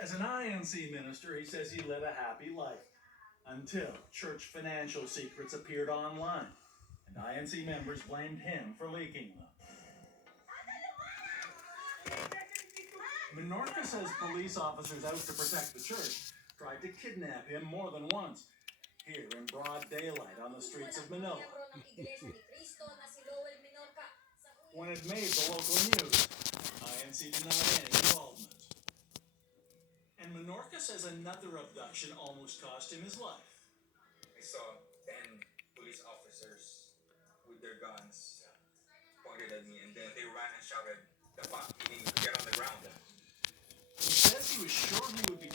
As an INC minister, he says he led a happy life until church financial secrets appeared online, and INC members blamed him for leaking them. Menorca says police officers out to protect the church tried to kidnap him more than once, here in broad daylight on the streets of Manila. When it made the local news, INC denied any involvement. And Menorca says another abduction almost cost him his life. I saw 10 police officers with their guns pointed at me, and then they ran and shouted, "The fuck," meaning to get on the ground. He says he was sure he would be